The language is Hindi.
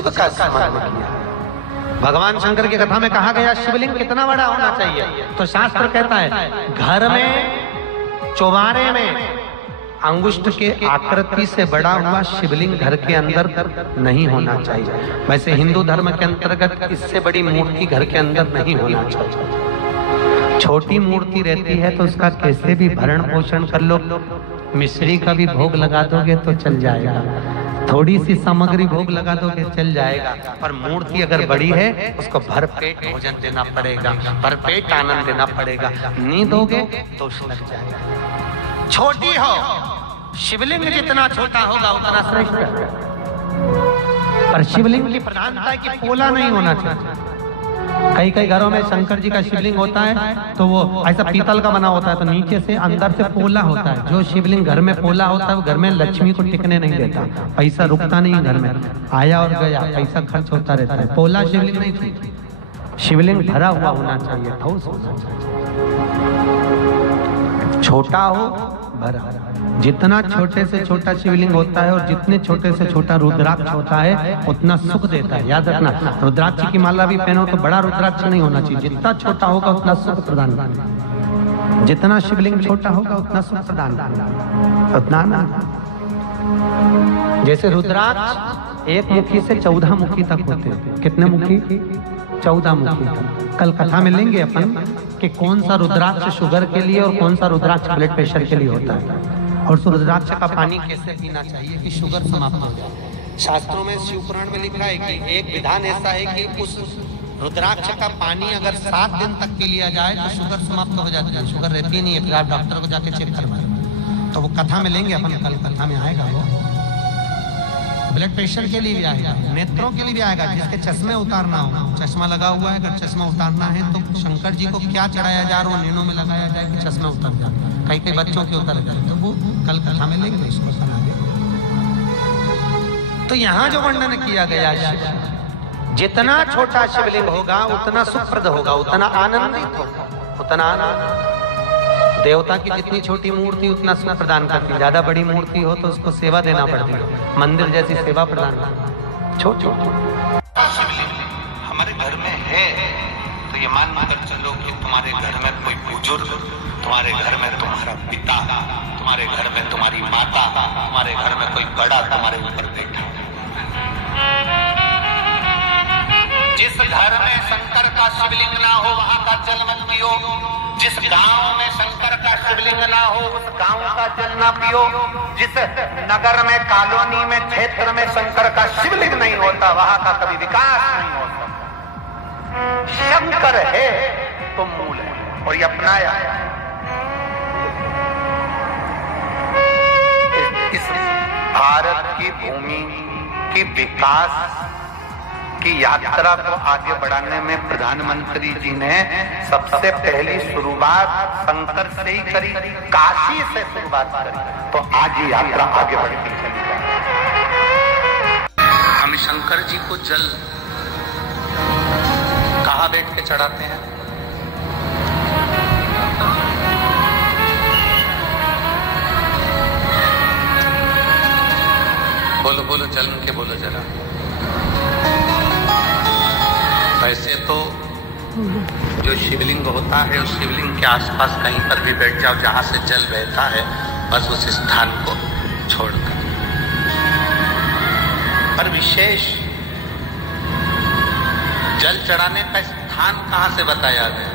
शिव का स्मरण किया। भगवान शंकर की कथा में कहा गया शिवलिंग कितना बड़ा होना चाहिए, तो शास्त्र कहता है घर में चौबारे में अंगुष्ठ के आकृति से बड़ा हुआ शिवलिंग घर के अंदर नहीं होना चाहिए। वैसे हिंदू धर्म के अंतर्गत इससे बड़ी मूर्ति घर के अंदर नहीं होना चाहिए। छोटी मूर्ति रहती है तो उसका कैसे भी भरण पोषण कर लो, मिश्री का भी भोग लगा दोगे तो चल जाएगा, थोड़ी सी सामग्री भोग लगा दोगे चल जाएगा। पर मूर्ति अगर बड़ी है उसको भरपेट भोजन देना पड़ेगा, भरपेट आनंद देना पड़ेगा, नहीं दोगे तो लग जाएगा। छोटी हो, शिवलिंग जितना छोटा होगा उतना श्रेष्ठ है। पर शिवलिंग की प्रधानता है कि पोला नहीं होना चाहिए। कई कई घरों में शंकर जी का शिवलिंग होता है तो वो ऐसा पीतल का बना होता है, तो नीचे से अंदर से पोला होता है। जो शिवलिंग घर में पोला होता है वो घर में लक्ष्मी को टिकने नहीं देता, पैसा रुकता नहीं घर में, आया और गया पैसा खर्च होता रहता है। पोला शिवलिंग नहीं चाहिए, शिवलिंग भरा हुआ होना चाहिए, ठोस होना चाहिए, छोटा हो भरा। जितना छोटे से छोटा शिवलिंग होता है और जितने छोटे से छोटा रुद्राक्ष होता है उतना सुख देता है। याद रखना, रुद्राक्ष की माला भी पहनो तो बड़ा रुद्राक्ष नहीं होना चाहिए, जितना छोटा होगा उतना सुख प्रदान करना। जितना शिवलिंग छोटा होगा उतना सुख प्रदान करना, उतना ना। जैसे रुद्राक्ष एक मुखी से 14 मुखी तक होते हैं। कितने मुखी? 14 मुखी तक। कल कथा में लेंगे अपन कि कौन सा रुद्राक्ष शुगर के लिए और कौन सा रुद्राक्ष ब्लड प्रेशर के लिए होता है, और उस रुद्राक्ष का पानी कैसे पीना चाहिए कि शुगर समाप्त हो जाए। शास्त्रों में शिव पुराण में लिखा है कि एक विधान ऐसा है कि उस रुद्राक्ष का पानी अगर 7 दिन तक पी लिया जाए तो शुगर समाप्त हो जाती है। शुगर रहती नहीं है, फिर आप डॉक्टर को जाके चेक करवाएं। तो वो कथा में लेंगे अपन, कल कथा में आएगा। वो ब्लड प्रेशर के लिए भी आएगा, नेत्रों के लिए भी आएगा। जिसके चश्मे उतारना हो, चश्मा लगा हुआ है, अगर चश्मा उतारना है तो शंकर जी को क्या चढ़ाया जा रहा हो, नैनों में लगाया जाए कि चश्मा उतर जाए। कई कई बच्चों के उतर जाए, तो वो कल कथा में लेंगे इसको सुनागे। तो यहाँ जो वर्णन किया गया है, जितना छोटा शिवलिंग होगा उतना सुखप्रद होगा, उतना आनंदित होगा, उतना आनंद। देवता की जितनी छोटी मूर्ति उतना सुख प्रदान करती है, ज्यादा बड़ी मूर्ति हो तो उसको सेवा देना पड़ती है, मंदिर जैसी सेवा प्रदान करती। छोटी शिवलिंग हमारे घर में है तो ये मान कर चलो कि तुम्हारे घर में कोई बुजुर्ग, तुम्हारे घर में तुम्हारा पिता, तुम्हारे घर में तुम्हारी माता, तुम्हारे घर में कोई बड़ा तुम्हारे ऊपर बैठा। जिस घर में शंकर का शिवलिंग ना हो वहां का जल मत पियो। जिस गांव में शंकर का शिवलिंग ना हो उस गांव का जल ना पियो। जिस नगर में, कॉलोनी में, क्षेत्र में शंकर का शिवलिंग नहीं होता वहां का कभी विकास नहीं होता। शंकर है तो मूल है, और ये अपनाया। इस भारत की भूमि की विकास की यात्रा को आगे बढ़ाने में प्रधानमंत्री जी ने सबसे पहली शुरुआत शंकर से ही करी, काशी से शुरुआत करी। तो आज ये यात्रा आगे बढ़ती चली जाए। हम शंकर जी को जल कहाँ बैठ के चढ़ाते हैं? बोलो बोलो, जल के बोलो जरा। वैसे तो जो शिवलिंग होता है उस शिवलिंग के आसपास कहीं पर भी बैठ जाओ जहां से जल बहता है, बस उस स्थान को छोड़कर। पर विशेष जल चढ़ाने का स्थान कहां से बताया गया?